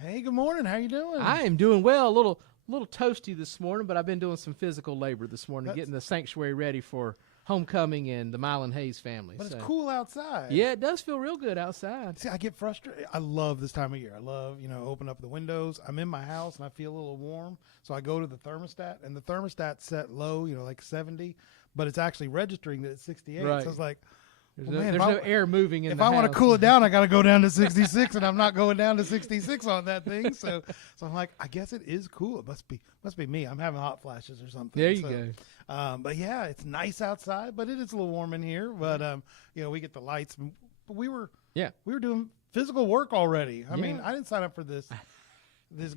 Hey, good morning. How you doing? I am doing well. A little toasty this morning, but I've been doing some physical labor this morning, That's- getting the sanctuary ready for homecoming and the Mylan Hayes family. But So, it's cool outside. yeah, it does feel real good outside. See, I get frustrated. I love this time of year. I love, open up the windows. I'm in my house and I feel a little warm. So I go to the thermostat and the thermostat's set low, like 70, but it's actually registering that it's 68. Right. So it's like, There's, well, no, man, there's if no air moving in if the I house. want to cool it down, I got to go down to 66 and I'm not going down to 66 on that thing. So I'm like, I guess it is cool. It must be me. I'm having hot flashes or something. There you go. But yeah, it's nice outside, but it is a little warm in here. But we get the lights. But we were doing physical work already. I mean, I didn't sign up for this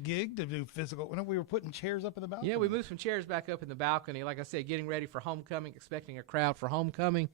gig to do physical. When we were putting chairs up in the balcony. Yeah, we moved some chairs back up in the balcony. Like I said, getting ready for homecoming, expecting a crowd for homecoming,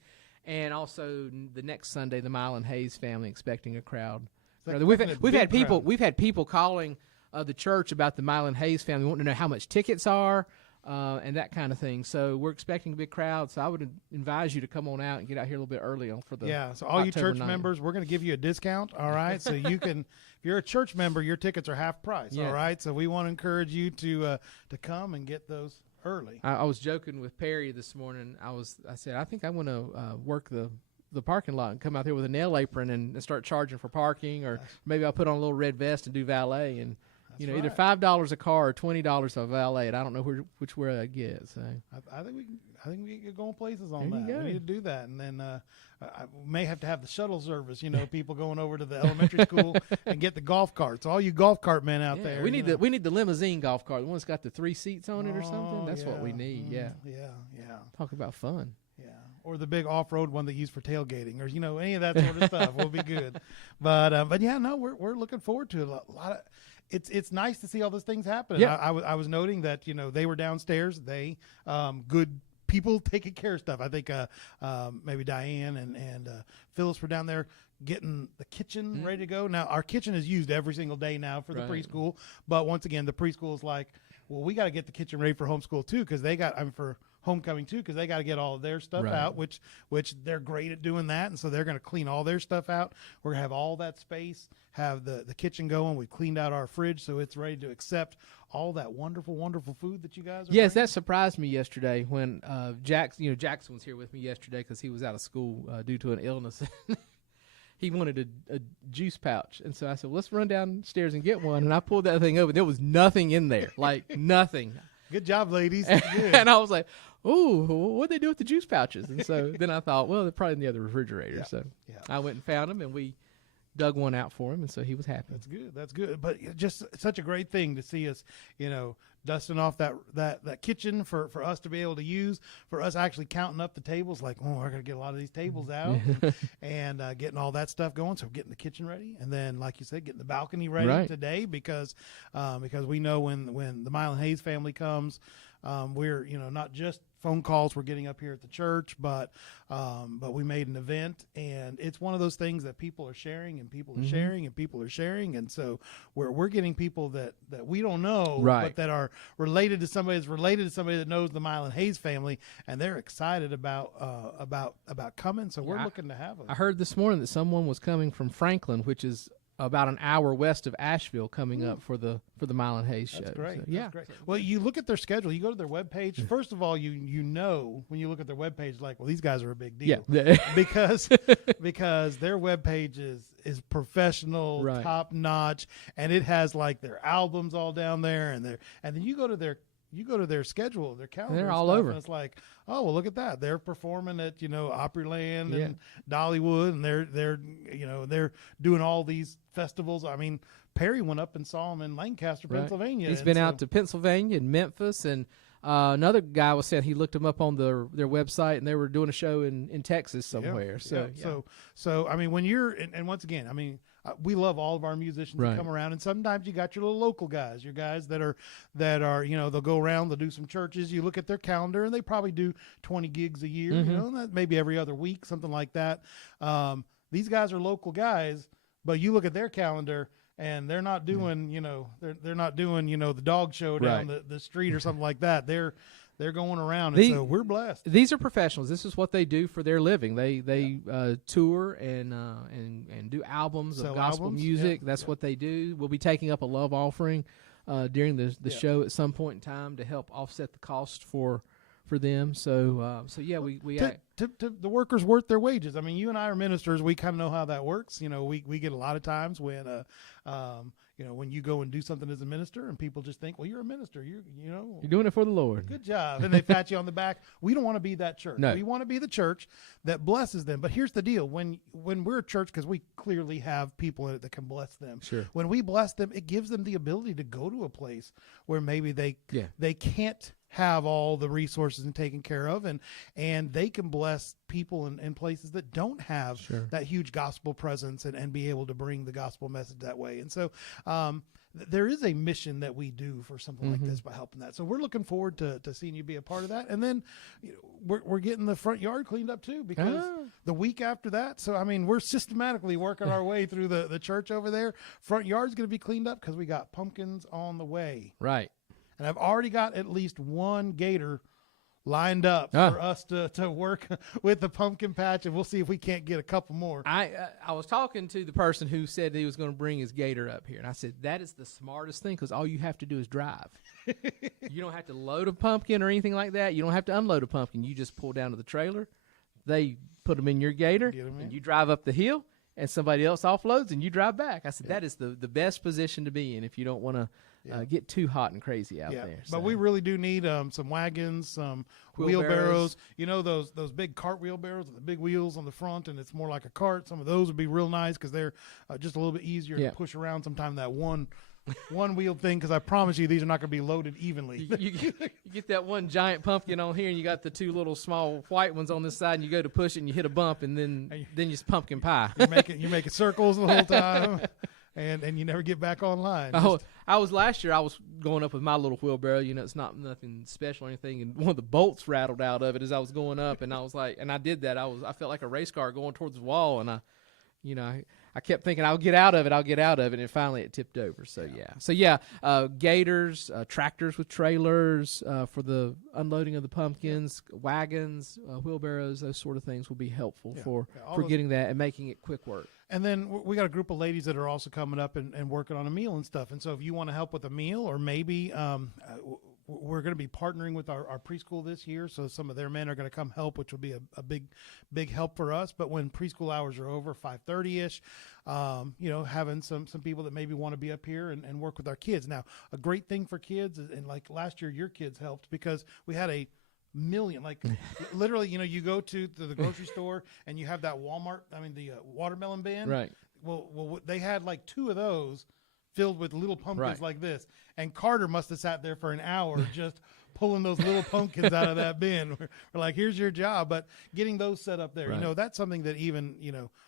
and also the next Sunday, the Mylan Hayes family expecting a crowd. Like We've had people crowd. calling the church about the Mylan Hayes family, wanting to know how much tickets are. And that kind of thing. So we're expecting a big crowd. So I would advise you to come on out and get out here a little bit early for the So all you October church 9th. members, we're going to give you a discount. All right, so you can, if you're a church member, your tickets are half price. Yeah. All right, so we want to encourage you to come and get those early. I was joking with Perry this morning. I said I think I want to work the parking lot and come out there with a nail apron and start charging for parking, or maybe I'll put on a little red vest and do valet and. Either $5 a car or $20 a valet. And I don't know which way I get. So I think we can go places on There you that. go. We need to do that, and then I may have to have the shuttle service. People going over to the elementary school and get the golf carts. All you golf cart men out there. we need the limousine golf cart, the one that's got the 3 seats on it or something. That's what we yeah. need. Yeah. Yeah. Talk about fun. Yeah, or the big off-road one they use for tailgating, or any of that sort of stuff will be good. But yeah, no, we're looking forward to a lot of. It's nice to see all those things happen. Yeah. I was noting that they were downstairs. They good people taking care of stuff. I think maybe Diane and Phyllis were down there getting the kitchen ready to go. Now our kitchen is used every single day now for the Right. preschool, but once again the preschool is like, well, we got to get the kitchen ready for homeschool too, because they got for homecoming too, because they got to get all of their stuff Right. out, which they're great at doing that, and so they're going to clean all their stuff out. We're going to have all that space, have the kitchen going. We've cleaned out our fridge, so it's ready to accept all that wonderful food that you guys are Yes, bringing. that surprised me yesterday when Jackson was here with me yesterday because he was out of school due to an illness. He wanted a juice pouch, and so I said, well, let's run downstairs and get one. And I pulled that thing open. There was nothing in there, like nothing. Good job, ladies. That's good. And I was like, ooh, what'd they do with the juice pouches? And so then I thought, well, they're probably in the other refrigerator. Yeah. So Yeah. I went and found them, and we dug one out for him, and so he was happy. That's good. But just such a great thing to see us, dusting off that kitchen for us to be able to use, for us actually counting up the tables, like, oh, we're going to get a lot of these tables out and getting all that stuff going. So getting the kitchen ready. And then, like you said, getting the balcony ready Right. today because we know when the Mylan Hayes family comes, we're, not just phone calls we're getting up here at the church, but we made an event, and it's one of those things that people are sharing and people are sharing and people are sharing. And so we're getting people that we don't know, Right. but that are related to somebody that knows the Mylan Hayes family, and they're excited about coming. So we're looking to have I heard this morning that someone was coming from Franklin, which is about an hour west of Asheville, coming up for the Mylan Hayes show. That's great. So, yeah. That's great. Well, you look at their schedule. You go to their webpage. First of all, you know when you look at their webpage, like, well, these guys are a big deal. Yeah. because their webpage is professional, Right. top notch, and it has like their albums all down there, and then you go to their schedule, their calendar. They're and all stuff, over. And it's like, oh, well, look at that. They're performing at Opryland Yeah. and Dollywood, and they're doing all these festivals. I mean, Perry went up and saw them in Lancaster, Right. Pennsylvania. He's and been so- out to Pennsylvania and Memphis, and another guy was saying he looked them up on their website, and they were doing a show in Texas somewhere. Yeah, So, yeah. So I mean, when you're and once again, I mean, we love all of our musicians Right. that come around, and sometimes you got your little local guys, your guys that are they'll go around, they'll do some churches. You look at their calendar, and they probably do 20 gigs a year, and that maybe every other week, something like that. These guys are local guys, but you look at their calendar, and they're not doing they're not doing the dog show down Right. the street or something like that. they're going around, and so we're blessed. These are professionals. This is what they do for their living. They tour and do albums Sell of gospel albums, music. yeah, That's yeah. what they do. We'll be taking up a love offering during the show at some point in time to help offset the cost for them. So yeah, we To the workers worth their wages. I mean, you and I are ministers. We kind of know how that works. You know, we get a lot of times when you know, when you go and do something as a minister, and people just think, well, you're a minister. You're doing it for the Lord. good job, and they pat you on the back. We don't want to be that church. No. We want to be the church that blesses them. But here's the deal: when we're a church, because we clearly have people in it that can bless them. Sure. When we bless them, it gives them the ability to go to a place where maybe they can't have all the resources and taken care of, and they can bless people in places that don't have that huge gospel presence and be able to bring the gospel message that way. And so there is a mission that we do for something like this by helping that. So we're looking forward to seeing you be a part of that. And then we're getting the front yard cleaned up too, because the week after that. So, I mean, we're systematically working our way through the church over there. Front yard's going to be cleaned up because we got pumpkins on the way. Right. And I've already got at least one gator lined up for us to work with the pumpkin patch, and we'll see if we can't get a couple more. I was talking to the person who said he was going to bring his gator up here, and I said, that is the smartest thing, because all you have to do is drive. You don't have to load a pumpkin or anything like that. You don't have to unload a pumpkin. You just pull down to the trailer. They put them in your gator, and you drive up the hill, and somebody else offloads, and you drive back. I said, that is the best position to be in if you don't want to get too hot and crazy out there. But we really do need some wagons, some wheelbarrows. You know, those big cart wheelbarrows with the big wheels on the front, and it's more like a cart. Some of those would be real nice because they're just a little bit easier to push around. Sometimes that one wheel thing, because I promise you these are not going to be loaded evenly. You get that one giant pumpkin on here, and you got the two little small white ones on this side, and you go to push it, and you hit a bump, and then it's pumpkin pie. You're making circles the whole time. And you never get back online. I was last year. I was going up with my little wheelbarrow. You know, it's not nothing special or anything. And one of the bolts rattled out of it as I was going up, and I was like, and I did that. I felt like a race car going towards the wall, and I kept thinking I'll get out of it, and finally it tipped over. So gators, tractors with trailers for the unloading of the pumpkins, wagons, wheelbarrows, those sort of things will be helpful for getting that and making it quick work. And then we got a group of ladies that are also coming up and working on a meal and stuff. And so if you want to help with a meal, or maybe we're going to be partnering with our preschool this year. So some of their men are going to come help, which will be a big help for us. But when preschool hours are over, 5:30-ish, having some people that maybe want to be up here and work with our kids. Now, a great thing for kids is, and like last year, your kids helped because we had a million, like literally, you go to the grocery store and you have that the watermelon bin. Right. Well, they had like 2 of those filled with little pumpkins like this. And Carter must have sat there for an hour just pulling those little pumpkins out of that bin. We're like, here's your job. But getting those set up there, that's something that even,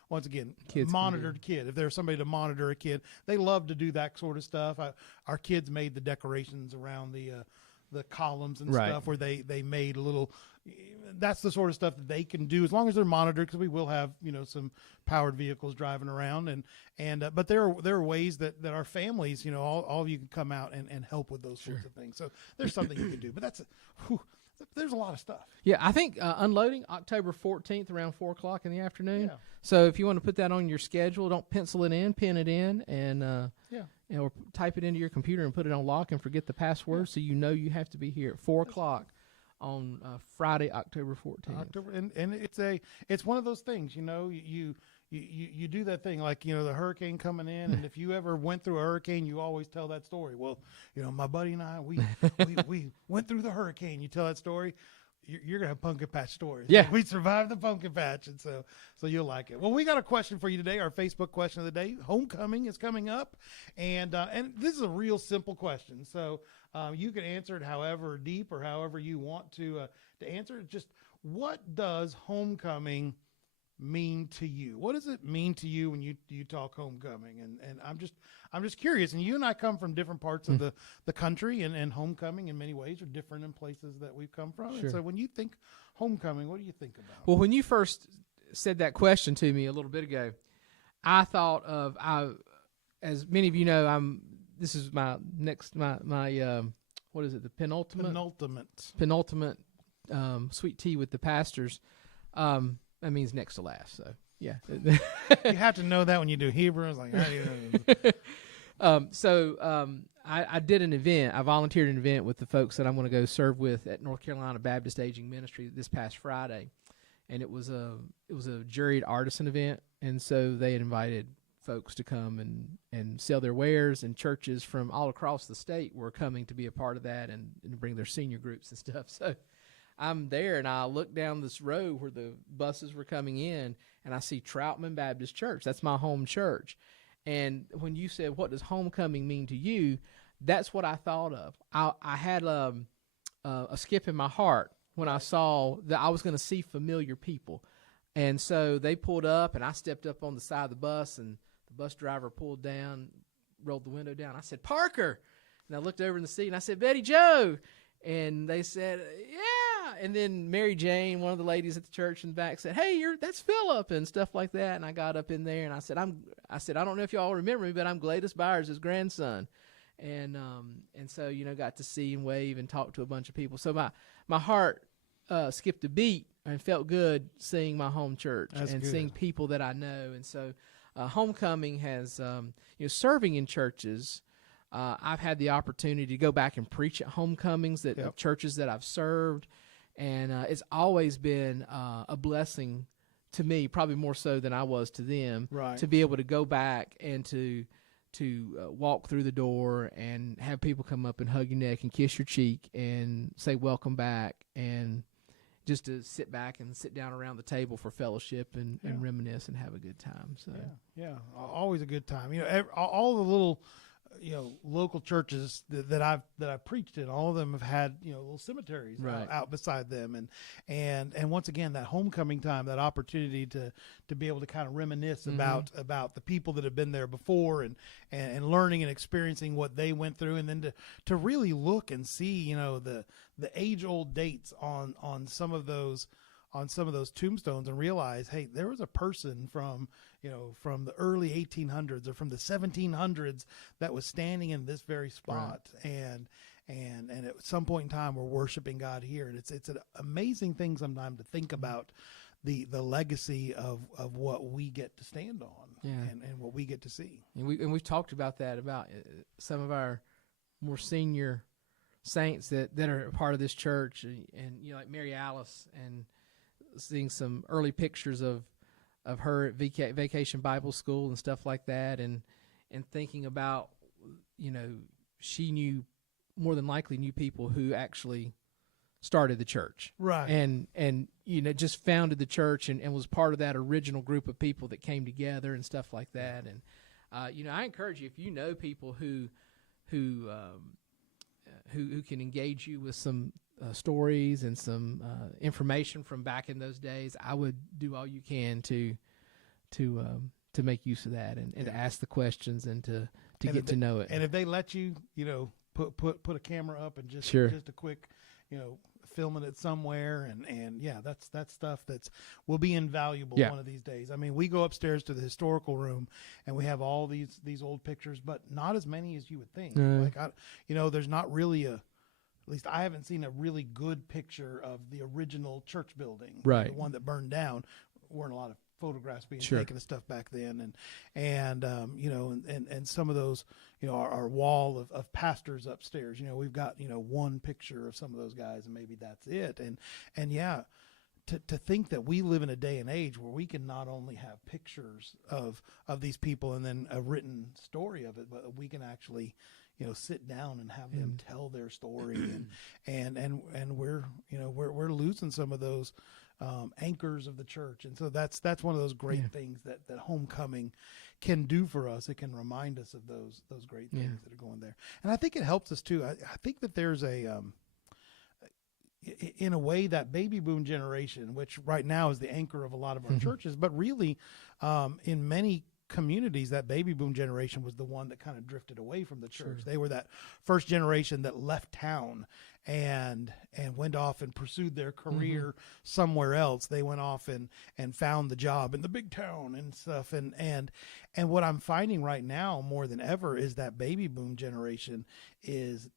once again, kids monitored kid. If there's somebody to monitor a kid, they love to do that sort of stuff. Our kids made the decorations around the columns and stuff where they made a little. That's the sort of stuff that they can do as long as they're monitored, because we will have some powered vehicles driving around but there are ways that our families, all of you can come out and help with those sorts of things. So there's something you can do, but there's a lot of stuff. Yeah, I think unloading October 14th around 4:00 in the afternoon. Yeah. So if you want to put that on your schedule, don't pencil it in, pen it in, and or type it into your computer and put it on lock and forget the password, so you have to be here at 4:00 on Friday, October 14th. And it's one of those things, you do that thing like, the hurricane coming in, and if you ever went through a hurricane, you always tell that story. Well, my buddy and I, we went through the hurricane. You tell that story, you're gonna have pumpkin patch stories. Yeah, we survived the pumpkin patch, and so you'll like it. Well, we got a question for you today. Our Facebook question of the day: homecoming is coming up, and this is a real simple question. So you can answer it however deep or however you want to answer it. Just, what does homecoming mean to you? What does it mean to you when you talk homecoming? And I'm just curious. And you and I come from different parts of the country, and homecoming in many ways are different in places that we've come from. Sure. And so when you think homecoming, what do you think about? Well, when you first said that question to me a little bit ago, I thought of, as many of you know, this is my what is it? The penultimate sweet tea with the pastors. That means next to last. So yeah. You have to know that when you do Hebrew. It's like, how do you know? I did an event. I volunteered an event with the folks that I'm going to go serve with at North Carolina Baptist Aging Ministry this past Friday, and it was a juried artisan event, and so they had invited folks to come and sell their wares, and churches from all across the state were coming to be a part of that and bring their senior groups and stuff. So I'm there, and I look down this road where the buses were coming in, and I see Troutman Baptist Church. That's my home church. And when you said, what does homecoming mean to you, that's what I thought of. I had a skip in my heart when I saw that I was going to see familiar people. And so they pulled up, and I stepped up on the side of the bus, and the bus driver pulled down, rolled the window down. I said, Parker. And I looked over in the seat, and I said, Betty Joe. And they said, yeah. And then Mary Jane, one of the ladies at the church in the back, said, hey, that's Philip, and stuff like that. And I got up in there, and I said, I don't know if y'all remember me, but I'm Gladys Byers' grandson. And so, got to see and wave and talk to a bunch of people. So my heart skipped a beat and felt good seeing my home church. That's and good. Seeing people that I know. And so homecoming has, serving in churches. I've had the opportunity to go back and preach at homecomings of churches that I've served. And it's always been a blessing to me, probably more so than I was to them, Right. to be able to go back and to walk through the door and have people come up and hug your neck and kiss your cheek and say welcome back, and just to sit back and sit down around the table for fellowship and reminisce and have a good time. So Yeah, always a good time. All the little, local churches that I've preached in, all of them have had, little cemeteries out beside them, and once again, that homecoming time, that opportunity to be able to kind of reminisce about the people that have been there before, and learning and experiencing what they went through, and then to really look and see, the age old dates on some of those tombstones, and realize, hey, there was a person from the early 1800s or from the 1700s that was standing in this very spot. Right. And at some point in time, we're worshiping God here. And it's an amazing thing sometimes to think about the legacy of what we get to stand on and what we get to see. And we've talked about that, about some of our more senior saints that are a part of this church, and like Mary Alice, and seeing some early pictures of her at Vacation Bible School and stuff like that, and thinking about, she more than likely knew people who actually started the church, right? And just founded the church and was part of that original group of people that came together and stuff like that. And I encourage you, if you know people who can engage you with some stories and some information from back in those days, I would do all you can to make use of that, and to ask the questions, and to get to know it. And if they let you, put a camera up and just a quick, filming it somewhere, and that's stuff will be invaluable one of these days. I mean, we go upstairs to the historical room, and we have all these old pictures, but not as many as you would think. There's not really at least I haven't seen a really good picture of the original church building, right? The one that burned down. Weren't a lot of photographs being taken of stuff back then, and some of those, our wall of pastors upstairs. We've got one picture of some of those guys, and maybe that's it. To think that we live in a day and age where we can not only have pictures of these people and then a written story of it, but we can actually sit down and have them tell their story, and we're losing some of those anchors of the church. And so that's one of those great things that homecoming can do for us. It can remind us of those great things that are going there. And I think it helps us too. I think that there's in a way, that baby boom generation, which right now is the anchor of a lot of our churches, but really in many communities, that baby boom generation was the one that kind of drifted away from the church. They were that first generation that left town and went off and pursued their career somewhere else. They went off and found the job in the big town and stuff. And what I'm finding right now more than ever is that baby boom generation is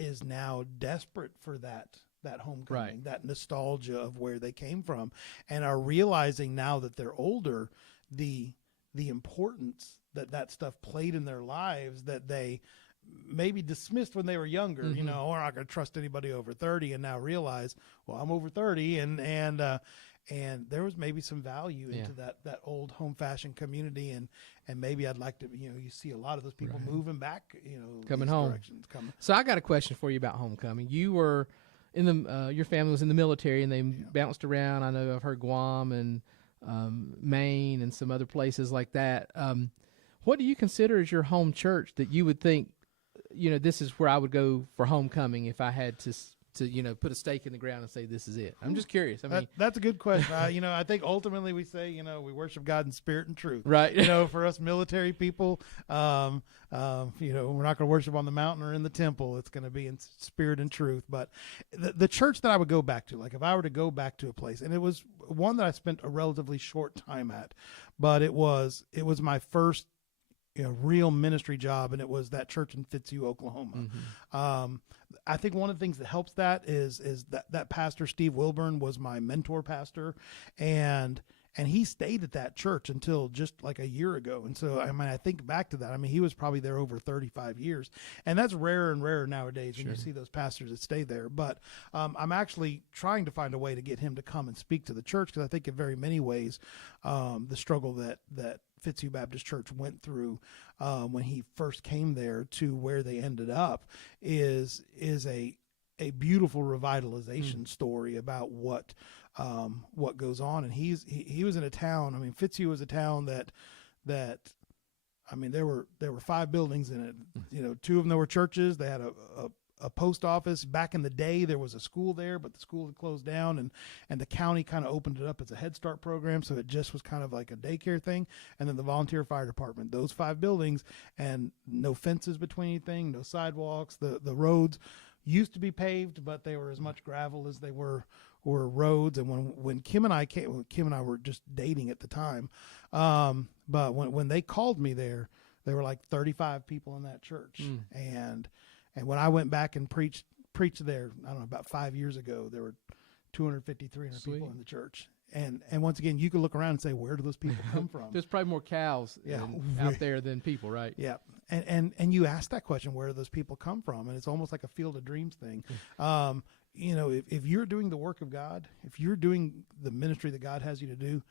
is now desperate for that homecoming, Right. that nostalgia of where they came from, and are realizing now that they're older the importance that stuff played in their lives that they maybe dismissed when they were younger. You know, we're not going to trust anybody over 30, and now realize, well, I'm over 30, and there was maybe some value into that old home fashion community, and maybe I'd like to, you see a lot of those people moving back, Coming these home. directions, So I got a question for you about homecoming. You were in the your family was in the military, and they bounced around. I know I've heard Guam and Maine and some other places like that. What do you consider as your home church that you would think, this is where I would go for homecoming if I had to put a stake in the ground and say this is it? I'm just curious. I mean, that's a good question. I think ultimately we say, we worship God in spirit and truth. Right. For us military people, we're not going to worship on the mountain or in the temple. It's going to be in spirit and truth. But the church that I would go back to, like if I were to go back to a place, and it was one that I spent a relatively short time at, but it was my first real ministry job, and it was that church in Fitzhugh, Oklahoma. I think one of the things that helps that is that pastor Steve Wilburn was my mentor pastor, and he stayed at that church until just like a year ago. And so I think back to that. He was probably there over 35 years, and that's rarer and rarer nowadays when you see those pastors that stay there. But I'm actually trying to find a way to get him to come and speak to the church, because I think in very many ways the struggle that Fitzhugh Baptist Church went through when he first came there to where they ended up is a beautiful revitalization story about what goes on. And he was in a town. Fitzhugh was a town that there were 5 buildings in it. 2 of them there were churches. They had a post office. Back in the day, there was a school there, but the school had closed down, and the county kind of opened it up as a Head Start program, so it just was kind of like a daycare thing. And then the volunteer fire department, those 5 buildings, and no fences between anything, no sidewalks. The roads used to be paved, but they were as much gravel as they were roads. And when Kim and I were just dating at the time, but when they called me there were like 35 people in that church. And when I went back and preached there, I don't know, about 5 years ago, there were 250, 300 people in the church. And once again, you could look around and say, where do those people come from? There's probably more cows out there than people, right? Yeah. And you ask that question, where do those people come from? And it's almost like a Field of Dreams thing. If you're doing the work of God, if you're doing the ministry that God has you to do,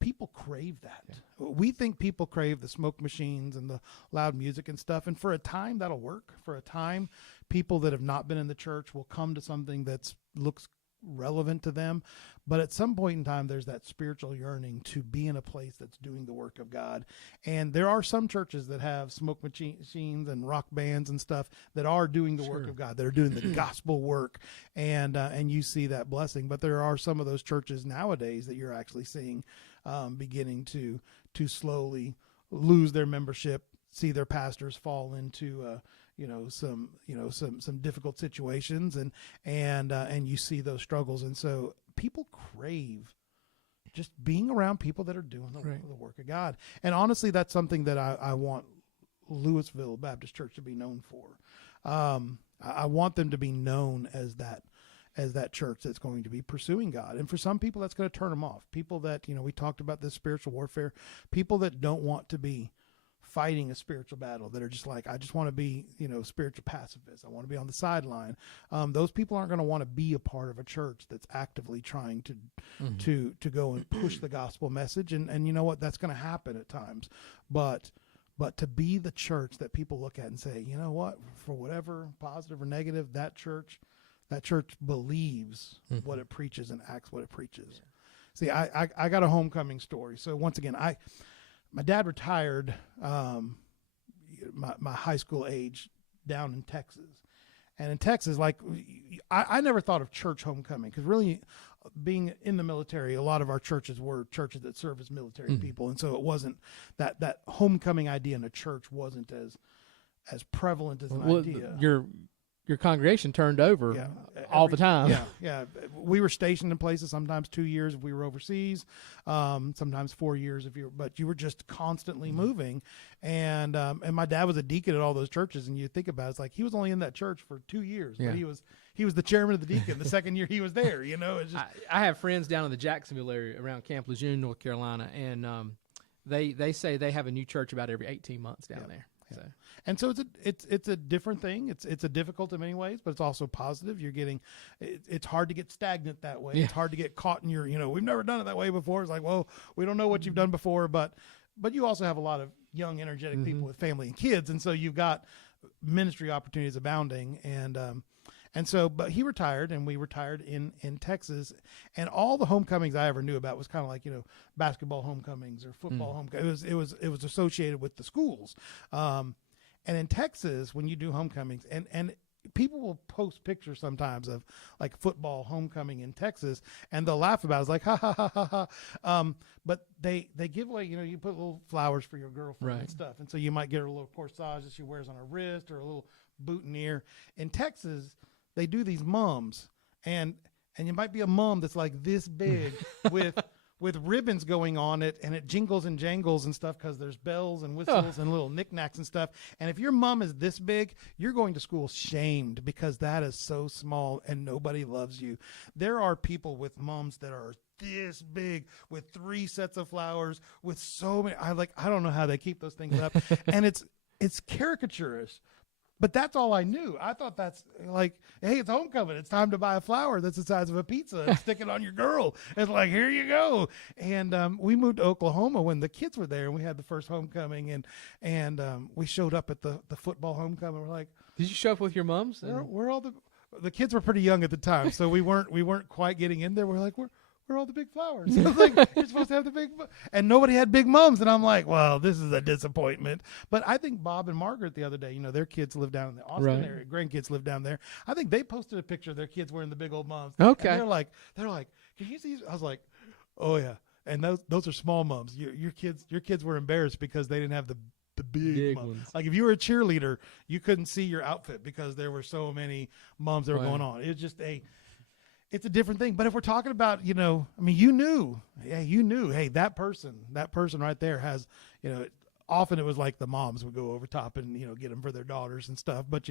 people crave that. Yeah. We think people crave the smoke machines and the loud music and stuff. And for a time, that'll work. For a time, people that have not been in the church will come to something that looks relevant to them. But at some point in time, there's that spiritual yearning to be in a place that's doing the work of God. And there are some churches that have smoke machines and rock bands and stuff that are doing the work of God, that are doing the gospel work. And you see that blessing. But there are some of those churches nowadays that you're actually seeing beginning to slowly lose their membership, see their pastors fall into some difficult situations, and you see those struggles. And so people crave just being around people that are doing the work of God. And honestly, that's something that I want Louisville Baptist Church to be known for. I want them to be known as that church that's going to be pursuing God. And for some people, that's going to turn them off. People that, we talked about this spiritual warfare, people that don't want to be fighting a spiritual battle, that are just like, I just want to be, spiritual pacifist. I want to be on the sideline. Those people aren't going to want to be a part of a church that's actively trying to go and push the gospel message. And you know what? That's going to happen at times. But to be the church that people look at and say, you know what, for whatever positive or negative, that church believes what it preaches and acts what it preaches. See, I got a homecoming story. So once again, my dad retired my high school age down in Texas. And in Texas, like, I never thought of church homecoming, because really, being in the military, a lot of our churches were churches that serve as military people. And so it wasn't that homecoming idea in a church wasn't as prevalent as an idea. Your your congregation turned over Yeah, all the time. Yeah. We were stationed in places sometimes 2 years if we were overseas, sometimes 4 years but you were just constantly moving. And my dad was a deacon at all those churches, and you think about it, it's like he was only in that church for 2 years, Yeah. but he was the chairman of the deacon the second year he was there. It's just I have friends down in the Jacksonville area around Camp Lejeune, North Carolina, and they say they have a new church about every 18 months down there. Yeah. So. And so it's a different thing. It's a difficult in many ways, but it's also positive. You're getting, it's hard to get stagnant that way. Yeah. It's hard to get caught in your, we've never done it that way before. It's like, well, we don't know what you've done before, but you also have a lot of young, energetic people with family and kids, and so you've got ministry opportunities abounding. And so, but he retired, and we retired in Texas, and all the homecomings I ever knew about was kind of like, basketball homecomings or football homecomings. It was associated with the schools. And in Texas, when you do homecomings, and people will post pictures sometimes of like football homecoming in Texas, and they'll laugh about it. It's like, ha, ha, ha, ha, ha. But they give away, you put little flowers for your girlfriend and stuff. And so you might get her a little corsage that she wears on her wrist or a little boutonniere. In Texas, they do these mums, and you might be a mum that's like this big with ribbons going on it, and it jingles and jangles and stuff because there's bells and whistles and little knickknacks and stuff. And if your mum is this big, you're going to school shamed because that is so small and nobody loves you. There are people with mums that are this big with 3 sets of flowers with so many. I don't know how they keep those things up, and it's caricaturish. But that's all I knew. I thought that's like, hey, it's homecoming. It's time to buy a flower that's the size of a pizza and stick it on your girl. It's like, here you go. And we moved to Oklahoma when the kids were there, and we had the first homecoming, and we showed up at the football homecoming. We're like, did you show up with your mums? we're all the kids were pretty young at the time, so we weren't quite getting in there. We're like, we're all the big flowers. I was like, you're supposed to have the big, and nobody had big mums. And I'm like, well, this is a disappointment. But I think Bob and Margaret the other day, their kids live down in the Austin area. Grandkids live down there. I think they posted a picture of their kids wearing the big old mums. Okay. And they're like, can you see? I was like, oh yeah. And those are small mums. Your kids were embarrassed because they didn't have the big mums. ones. Like if you were a cheerleader, you couldn't see your outfit because there were so many mums that were going on. It's just it's a different thing. But if we're talking about, you knew, hey, that person right there has, often it was like the moms would go over top and, get them for their daughters and stuff. But,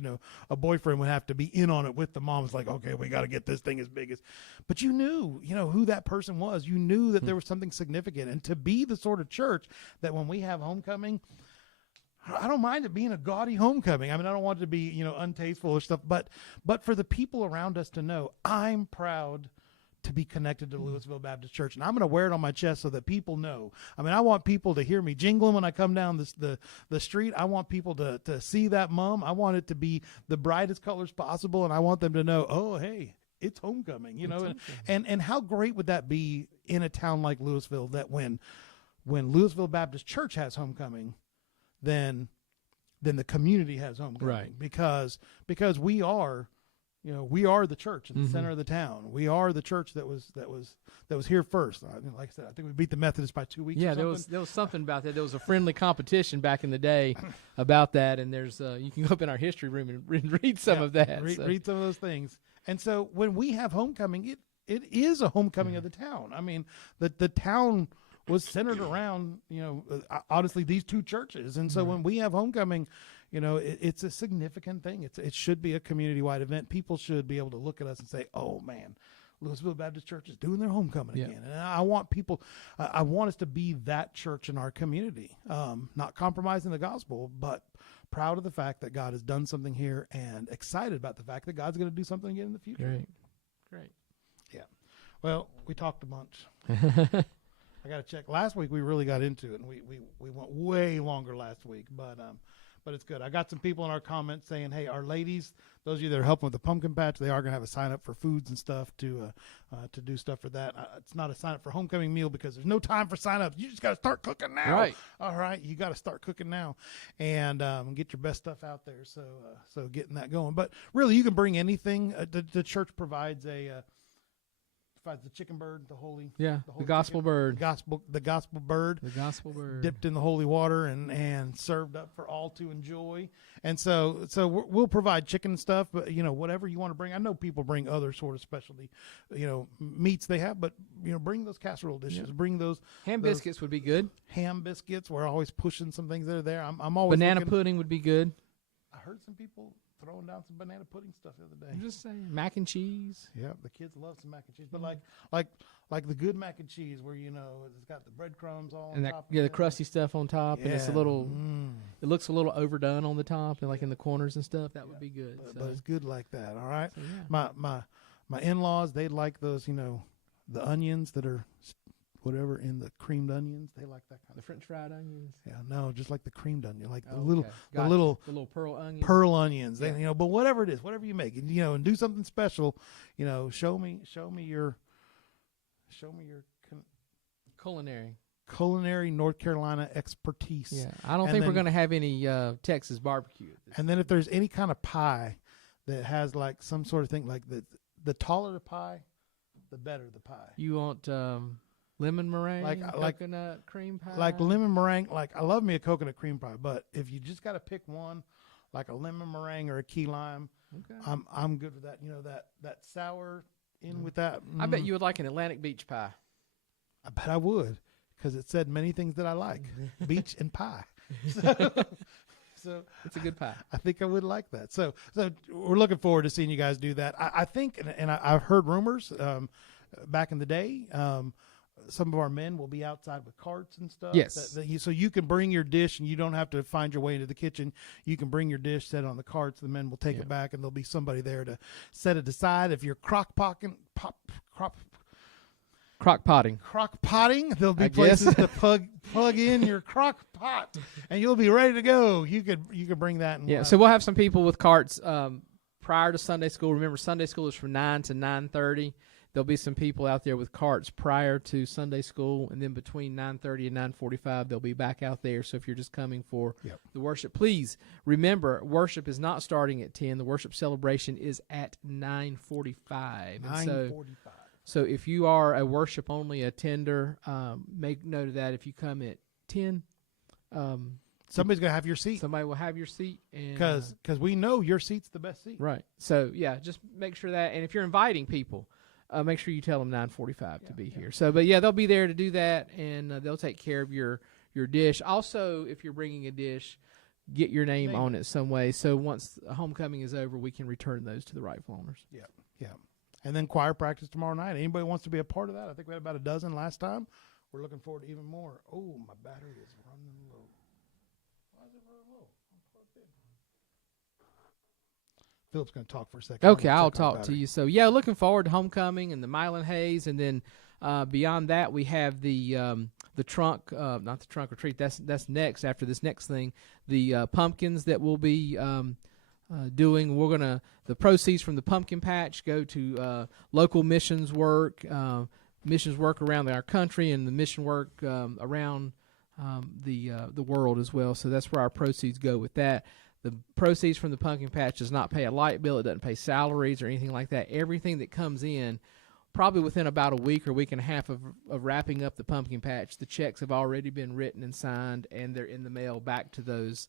a boyfriend would have to be in on it with the moms, like, okay, we got to get this thing as big as, but you knew, who that person was. You knew that there was something significant. And to be the sort of church that when we have homecoming, I don't mind it being a gaudy homecoming. I mean, I don't want it to be, untasteful or stuff, but for the people around us to know, I'm proud to be connected to Louisville Baptist Church, and I'm going to wear it on my chest so that people know. I mean, I want people to hear me jingling when I come down the street. I want people to see that mum. I want it to be the brightest colors possible, and I want them to know, oh, hey, it's homecoming, and how great would that be in a town like Louisville, that when Louisville Baptist Church has homecoming, then the community has homecoming, right? Because we are, we are the church in the center of the town. We are the church that was here first. Like I said, I think we beat the Methodists by 2 weeks. Yeah, there was something about that. There was a friendly competition back in the day about that, and there's you can go up in our history room and read some of that. Read some of those things. And so when we have homecoming, it is a homecoming of the town. I mean, the town was centered around, honestly, these 2 churches. And so when we have homecoming, it's a significant thing. It should be a community-wide event. People should be able to look at us and say, oh, man, Louisville Baptist Church is doing their homecoming again. And I want I want us to be that church in our community, not compromising the gospel, but proud of the fact that God has done something here and excited about the fact that God's going to do something again in the future. Great. Yeah. Well, we talked a bunch. I got to check. Last week we really got into it, and we went way longer last week, but it's good. I got some people in our comments saying, hey, our ladies, those of you that are helping with the pumpkin patch, they are going to have a sign up for foods and stuff to do stuff for that. It's not a sign up for homecoming meal because there's no time for sign ups. You just got to start cooking now. Right. All right. You got to start cooking now and get your best stuff out there. So getting that going, but really you can bring anything. The church provides provides the chicken bird, the holy, Yeah, the the holy gospel chicken, bird. the gospel bird, The gospel bird. dipped in the holy water and served up for all to enjoy. And so we'll provide chicken and stuff, but whatever you want to bring. I know people bring other sort of specialty, meats they have, but bring those casserole dishes, bring those Ham those biscuits would be good. ham biscuits. We're always pushing some things that are there. I'm always Banana looking. pudding would be good. I heard some people throwing down some banana pudding stuff the other I'm day. just saying. Mac and cheese. Yeah, the kids love some mac and cheese, but like the good mac and cheese where it's got the breadcrumbs all And on that, top. yeah, of the it. crusty stuff on top, and it's a Yeah. little, Mm. it looks a little overdone on the top, and like in the corners and stuff. That would be good. But it's good like that. All right. So, yeah. My in-laws, they like those, the onions that are whatever in the creamed onions. They like that kind The of French fried onions. Yeah, no, just like the creamed onion, like the Oh, little okay. the Gotcha. little The little pearl onion. pearl onions. Yeah. They, but whatever it is, whatever you make, and do something special. Show me your Culinary. culinary North Carolina expertise. Yeah. I don't And think we're then- going to have any Texas barbecue. And then if there's any kind of pie that has like some sort of thing, like the taller the pie, the better the pie. You want lemon meringue, Like coconut cream pie? Like lemon meringue. Like I love me a coconut cream pie, but if you just got to pick one, like a lemon meringue or a key lime, Okay. I'm good with that. That sour in with that. I bet you would like an Atlantic Beach pie. I bet I would, because it said many things that I like, beach and pie. So It's a good pie. I think I would like that. So we're looking forward to seeing you guys do that. I think, and I've heard rumors back in the day, some of our men will be outside with carts and stuff. Yes. So you can bring your dish and you don't have to find your way into the kitchen. You can bring your dish, set it on the carts. The men will take it back, and there'll be somebody there to set it aside. If you're crock potting, there'll be I places guess. to plug in your crock pot, and you'll be ready to go. You could bring that. And Yeah, so we'll have some people with carts prior to Sunday school. Remember, Sunday school is from 9 to 9:30. There'll be some people out there with carts prior to Sunday school, and then between 9:30 and 9:45, they'll be back out there. So if you're just coming for the worship, please remember, worship is not starting at 10. The worship celebration is at 9:45. 9:45. So if you are a worship-only attender, make note of that. If you come at 10, Somebody's gonna have your seat, somebody will have your seat. because we know your seat's the best seat. Right. So, yeah, just make sure that. And if you're inviting people, make sure you tell them 9:45 to be here. So, but, yeah, they'll be there to do that, and they'll take care of your dish. Also, if you're bringing a dish, get your name on it some way. So once homecoming is over, we can return those to the rightful owners. Yeah. And then choir practice tomorrow night. Anybody wants to be a part of that? I think we had about a dozen last time. We're looking forward to even more. Oh, my battery is running low. Why is it running low? I'm plugged in. Philip's going to talk for a second. Okay, I'm gonna I'll check our talk to battery. you. So, yeah, looking forward to homecoming and the Milan Hayes, and then beyond that, we have the trunk, not the trunk or treat. That's next after this next thing. The pumpkins that we'll be doing. The proceeds from the pumpkin patch go to local missions work around our country, and the mission work around the world as well. So that's where our proceeds go with that. The proceeds from the pumpkin patch does not pay a light bill. It doesn't pay salaries or anything like that. Everything that comes in, probably within about a week or week and a half of wrapping up the pumpkin patch, the checks have already been written and signed, and they're in the mail back to those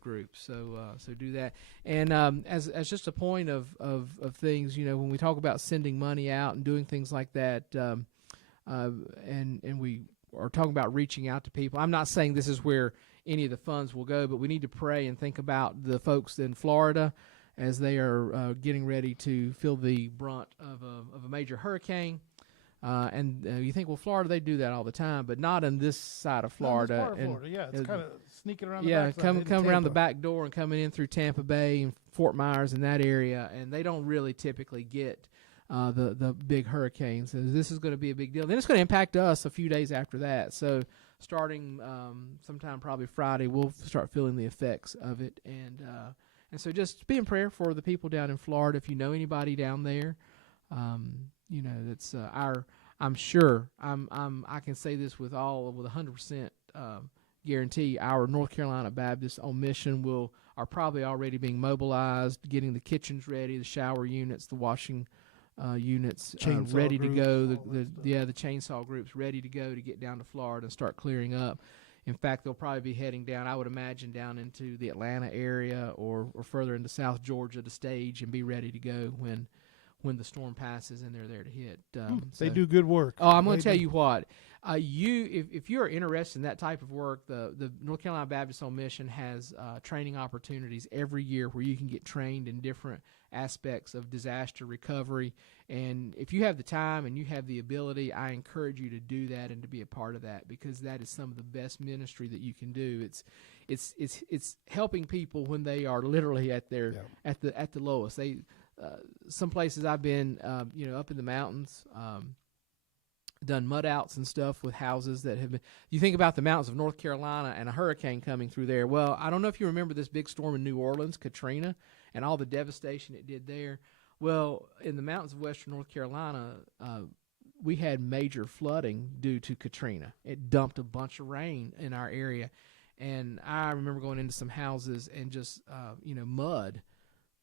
groups. So do that. And as just a point of things, when we talk about sending money out and doing things like that, and we are talking about reaching out to people, I'm not saying this is where any of the funds will go, but we need to pray and think about the folks in Florida as they are getting ready to feel the brunt of a major hurricane. And you think, well, Florida, they do that all the time, but not in this side of Florida. Not in this part of Florida. Yeah, it's kind of sneaking around the Yeah, backside, come hitting around the Tampa. back door and coming in through Tampa Bay and Fort Myers and that area, and they don't really typically get the big hurricanes. So this is going to be a big deal. Then it's going to impact us a few days after that. So starting sometime probably Friday, we'll start feeling the effects of it, and so just be in prayer for the people down in Florida. If you know anybody down there, that's I'm sure I can say this with 100% guarantee. Our North Carolina Baptists on mission are probably already being mobilized, getting the kitchens ready, the shower units, the washing units Chainsaw ready to groups, go. all that stuff. The chainsaw groups ready to go to get down to Florida and start clearing up. In fact, they'll probably be heading down, I would imagine, down into the Atlanta area or further into South Georgia to stage and be ready to go when the storm passes and they're there to hit. They do good work. Oh, I'm going They to tell do. you what. If you are interested in that type of work, the North Carolina Baptist on Mission has training opportunities every year where you can get trained in different aspects of disaster recovery. And if you have the time and you have the ability, I encourage you to do that and to be a part of that, because that is some of the best ministry that you can do. It's helping people when they are literally at their at the lowest. Some places I've been, up in the mountains. Done mud outs and stuff with houses that have been. You think about the mountains of North Carolina and a hurricane coming through there. Well, I don't know if you remember this big storm in New Orleans, Katrina, and all the devastation it did there. Well, in the mountains of western North Carolina, we had major flooding due to Katrina. It dumped a bunch of rain in our area, and I remember going into some houses and just mud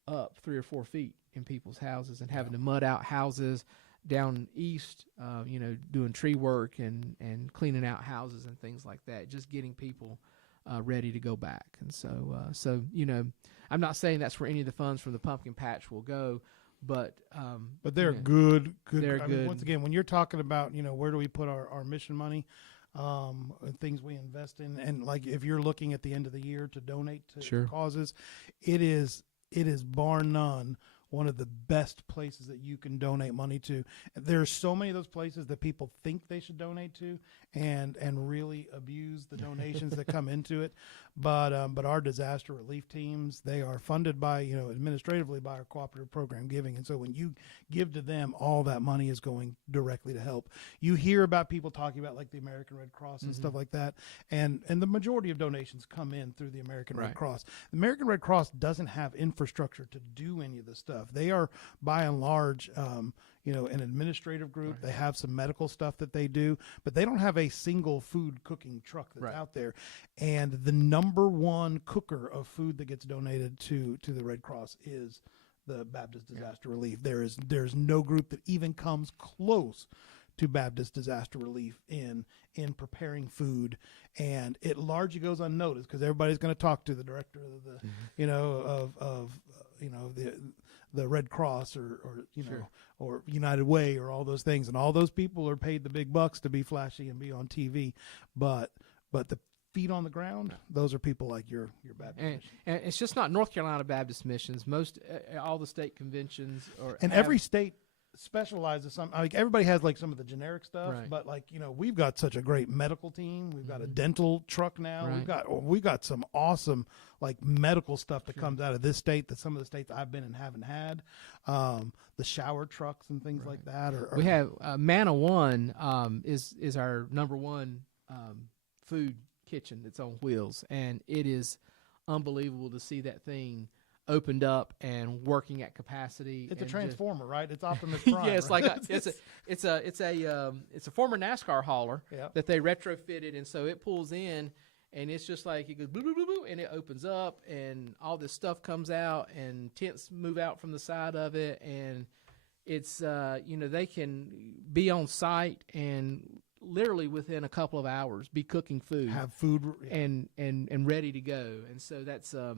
up 3 or 4 feet in people's houses and having to mud out houses. Down east, doing tree work and cleaning out houses and things like that, just getting people ready to go back. And so I'm not saying that's where any of the funds from the pumpkin patch will go, but they're good. They're I good. mean, once again, when you're talking about where do we put our mission money, and things we invest in, and like if you're looking at the end of the year to donate to Sure. causes, it is bar none one of the best places that you can donate money to. There's so many of those places that people think they should donate to and really abuse the donations that come into it. But our disaster relief teams, they are funded by, administratively by our cooperative program giving. And so when you give to them, all that money is going directly to help. You hear about people talking about like the American Red Cross and stuff like that. And the majority of donations come in through the American Red Cross. The American Red Cross doesn't have infrastructure to do any of this stuff. They are by and large, an administrative group. They have some medical stuff that they do, but they don't have a single food cooking truck that's out there. And the number one cooker of food that gets donated to the Red Cross is the Baptist Disaster Relief. There's no group that even comes close to Baptist Disaster Relief in preparing food, and it largely goes unnoticed because everybody's going to talk to the director of the Red Cross or or United Way or all those things, and all those people are paid the big bucks to be flashy and be on TV, but the feet on the ground, those are people like your Baptist. And it's just not North Carolina Baptist Missions. Most all the state conventions every state specializes some. Like everybody has like some of the generic stuff, Right. but like we've got such a great medical team. We've got a dental truck now. Right. We've got some awesome like medical stuff that comes out of this state that some of the states I've been in haven't had. The shower trucks and things like that. We have Manna One is our number one food kitchen that's on wheels, and it is unbelievable to see that thing opened up and working at capacity. It's a and transformer, right? It's Optimus Prime. yeah, it's right? like it's a former NASCAR hauler Yep. that they retrofitted, and so it pulls in, and it's just like it goes boo boo boo boo, and it opens up, and all this stuff comes out, and tents move out from the side of it, and it's they can be on site and literally within a couple of hours be cooking food, Have food and ready to go. And so that's a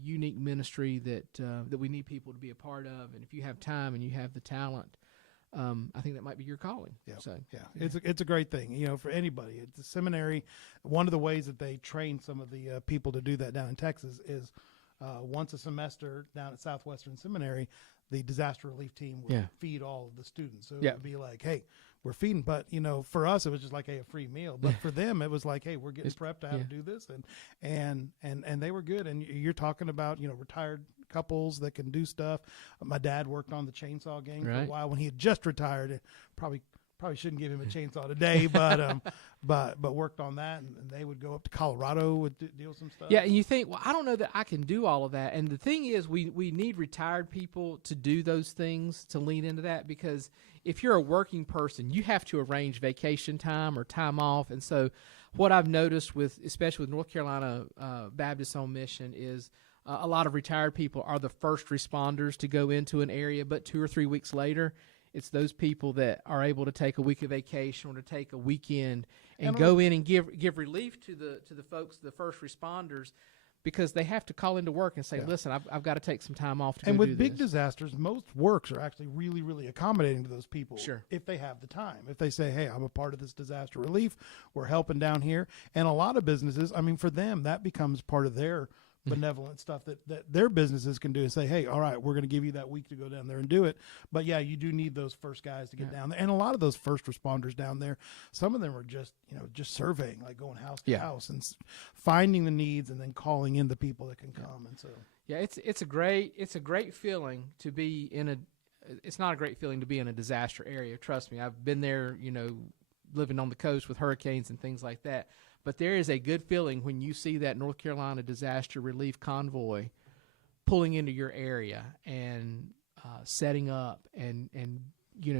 unique ministry that we need people to be a part of. And if you have time and you have the talent, I think that might be your calling. Yeah. So It's a great thing, for anybody. It's a seminary. One of the ways that they train some of the people to do that down in Texas is once a semester down at Southwestern Seminary, the disaster relief team would feed all of the students. So it would be like, hey, we're feeding, but for us it was just like, hey, a free meal. But for them it was like, hey, we're getting prepped to how to do this, and they were good. And you're talking about retired couples that can do stuff. My dad worked on the chainsaw gang for a while when he had just retired. Probably shouldn't give him a chainsaw today, but worked on that, and they would go up to Colorado with deal some stuff. Yeah, and you think, well, I don't know that I can do all of that. And the thing is, we need retired people to do those things, to lean into that, because if you're a working person, you have to arrange vacation time or time off. And so what I've noticed especially with North Carolina Baptist on Mission is a lot of retired people are the first responders to go into an area, but 2 or 3 weeks later, it's those people that are able to take a week of vacation or to take a weekend and go in and give relief to the folks, the first responders, because they have to call into work and say, listen, I've got to take some time off to go do this. And with big disasters, most works are actually really, really accommodating to those people. Sure. If they have the time. If they say, hey, I'm a part of this disaster relief, we're helping down here. And a lot of businesses, I mean, for them, that becomes part of their benevolent stuff that their businesses can do is say, hey, all right, we're going to give you that week to go down there and do it. But yeah, you do need those first guys to get down there. And a lot of those first responders down there, some of them are just surveying, like going house to house and finding the needs and then calling in the people that can come. And so, it's a great feeling to be it's not a great feeling to be in a disaster area. Trust me. I've been there, living on the coast with hurricanes and things like that. But there is a good feeling when you see that North Carolina disaster relief convoy pulling into your area and setting up and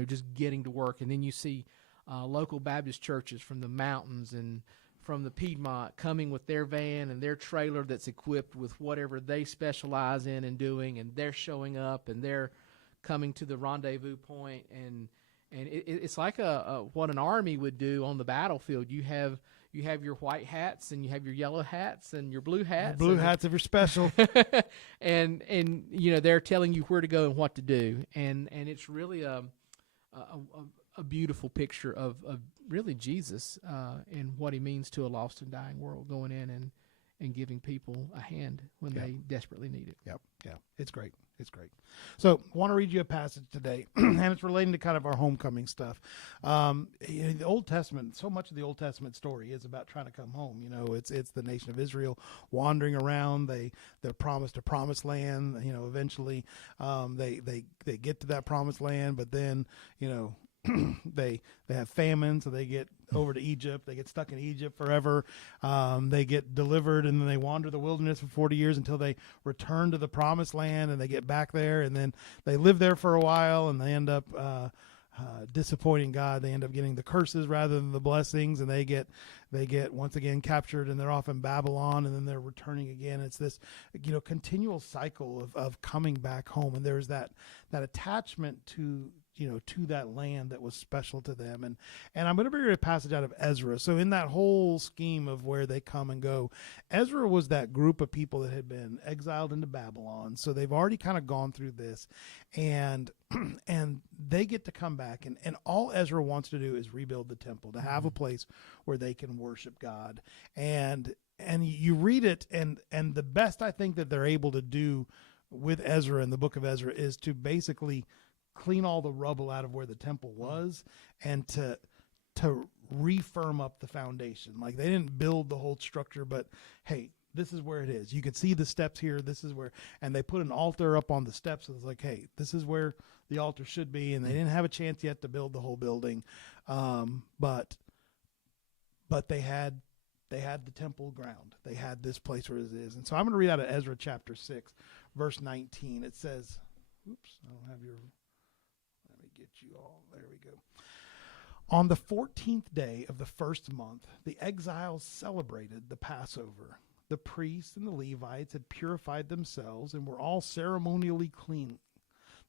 just getting to work. And then you see local Baptist churches from the mountains and from the Piedmont coming with their van and their trailer that's equipped with whatever they specialize in and doing, and they're showing up and they're coming to the rendezvous point. And it's like what an army would do on the battlefield. You have your white hats and you have your yellow hats and your blue hats. Blue hats if you're special. and they're telling you where to go and what to do. And it's really a beautiful picture of really Jesus and what he means to a lost and dying world, going in and giving people a hand when they desperately need it. Yep. Yeah. It's great. It's great. So I want to read you a passage today, and it's relating to kind of our homecoming stuff. The Old Testament, so much of the Old Testament story is about trying to come home. It's the nation of Israel wandering around. They're promised a promised land. Eventually they get to that promised land, but then, they have famine, so they get over to Egypt. They get stuck in Egypt forever. They get delivered, and then they wander the wilderness for 40 years until they return to the promised land, and they get back there, and then they live there for a while, and they end up disappointing God. They end up getting the curses rather than the blessings, and they get once again captured, and they're off in Babylon, and then they're returning again. It's this continual cycle of coming back home, and there's that attachment to that land that was special to them. And I'm going to read a passage out of Ezra. So in that whole scheme of where they come and go, Ezra was that group of people that had been exiled into Babylon. So they've already kind of gone through this, and they get to come back, and all Ezra wants to do is rebuild the temple, to have a place where they can worship God. And you read it, and the best I think that they're able to do with Ezra in the book of Ezra is to basically clean all the rubble out of where the temple was and to refirm up the foundation. Like, they didn't build the whole structure, but hey, this is where it is. You can see the steps here. This is where, and they put an altar up on the steps. So it's like, hey, this is where the altar should be. And they didn't have a chance yet to build the whole building. But they had the temple ground. They had this place where it is. And so I'm going to read out of Ezra chapter 6, verse 19. It says, oops, I don't have your, let me get you all. There we go. On the 14th day of the first month, the exiles celebrated the Passover. The priests and the Levites had purified themselves and were all ceremonially clean.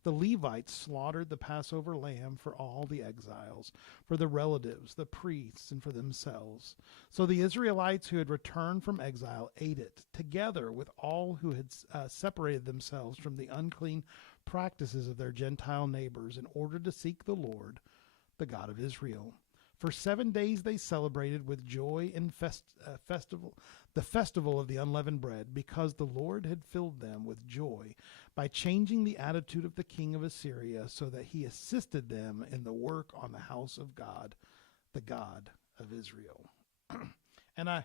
The Levites slaughtered the Passover lamb for all the exiles, for the relatives, the priests, and for themselves. So the Israelites who had returned from exile ate it, together with all who had separated themselves from the unclean practices of their Gentile neighbors in order to seek the Lord, the God of Israel. For 7 days they celebrated with joy and the festival of the unleavened bread, because the Lord had filled them with joy by changing the attitude of the king of Assyria, so that he assisted them in the work on the house of God, the God of Israel. And I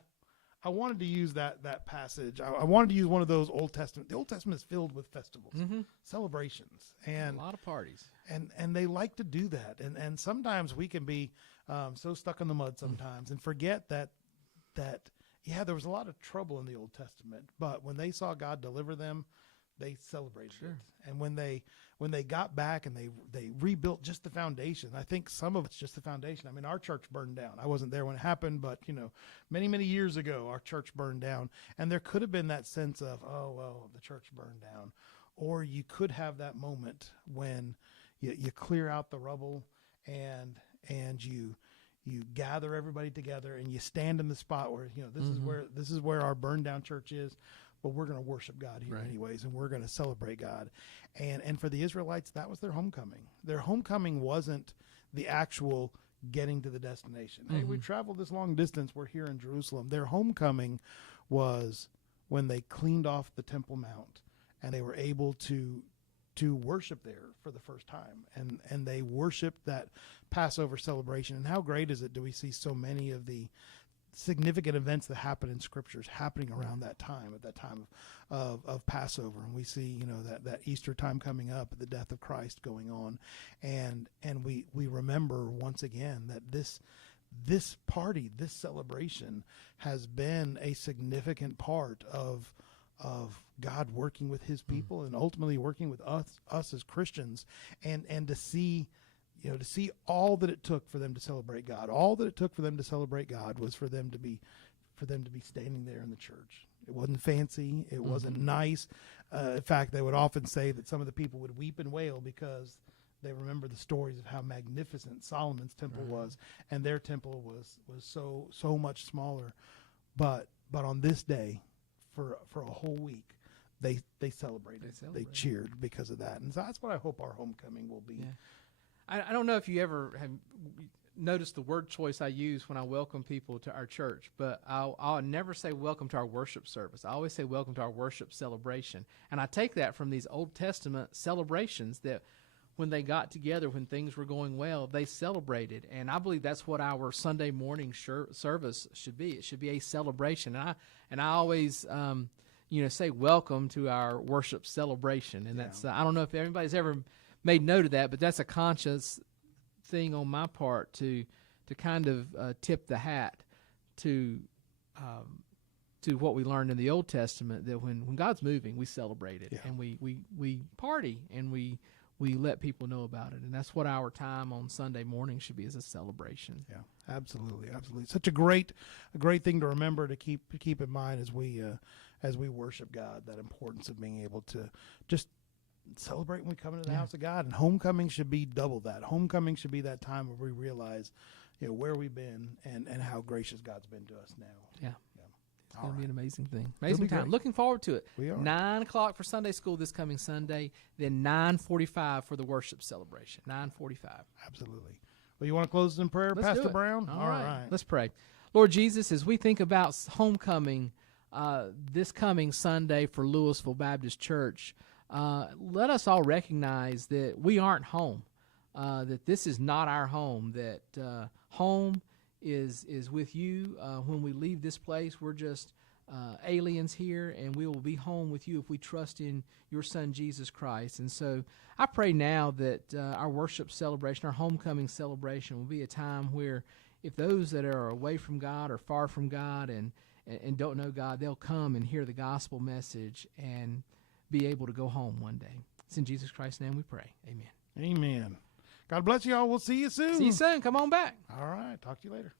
wanted to use that passage. I wanted to use one of those Old Testament. The Old Testament is filled with festivals, celebrations, and a lot of parties. And they like to do that. And sometimes we can be so stuck in the mud sometimes and forget that there was a lot of trouble in the Old Testament, but when they saw God deliver them, they celebrated it. And when when they got back and they rebuilt just the foundation. I think some of it's just the foundation. I mean, our church burned down. I wasn't there when it happened, but many, many years ago, our church burned down, and there could have been that sense of, oh, well, the church burned down. Or you could have that moment when you clear out the rubble and you gather everybody together and you stand in the spot where, this is where our burned down church is. But we're going to worship God here anyways, and we're going to celebrate God. And for the Israelites, that was their homecoming. Their homecoming wasn't the actual getting to the destination. Hey, we traveled this long distance. We're here in Jerusalem. Their homecoming was when they cleaned off the Temple Mount and they were able to worship there for the first time. And they worshiped that Passover celebration. And how great is it do we see so many of the significant events that happen in scriptures happening around that time, at that time of Passover. And we see, that Easter time coming up, the death of Christ going on. And we remember once again that this party, this celebration has been a significant part of God working with his people and ultimately working with us as Christians, and to see all that it took for them to celebrate God. All that it took for them to celebrate God was for them to be standing there in the church. It wasn't fancy. It wasn't nice. In fact, they would often say that some of the people would weep and wail because they remember the stories of how magnificent Solomon's temple was, and their temple was so much smaller. But on this day, for a whole week, they celebrated. They cheered because of that. And so that's what I hope our homecoming will be. Yeah. I don't know if you ever have noticed the word choice I use when I welcome people to our church, but I'll never say welcome to our worship service. I always say welcome to our worship celebration. And I take that from these Old Testament celebrations that when they got together, when things were going well, they celebrated. And I believe that's what our Sunday morning service should be. It should be a celebration. And I always say welcome to our worship celebration. And that's I don't know if everybody's ever made note of that, but that's a conscious thing on my part to kind of tip the hat to what we learned in the Old Testament, that when God's moving, we celebrate it, and we party, and we let people know about it. And that's what our time on Sunday morning should be, as a celebration. Yeah, absolutely. Such a great thing to remember, to keep in mind as we worship God, that importance of being able to just celebrate when we come into the house of God. And homecoming should be double that. Homecoming should be that time where we realize, where we've been and how gracious God's been to us now. Yeah. It's going to be an amazing thing. Amazing time. Great. Looking forward to it. We are. 9 o'clock for Sunday school this coming Sunday, then 9:45 for the worship celebration. 9:45. Absolutely. Well, you want to close in prayer, Let's Pastor Brown? All right. Let's pray. Lord Jesus, as we think about homecoming this coming Sunday for Louisville Baptist Church, let us all recognize that we aren't home, that this is not our home, that home is with you. When we leave this place, we're just aliens here, and we will be home with you if we trust in your Son, Jesus Christ. And so I pray now that our worship celebration, our homecoming celebration, will be a time where if those that are away from God or far from God and don't know God, they'll come and hear the gospel message and be able to go home one day. It's in Jesus Christ's name we pray. Amen. Amen. God bless you all. We'll see you soon. See you soon. Come on back. All right. Talk to you later.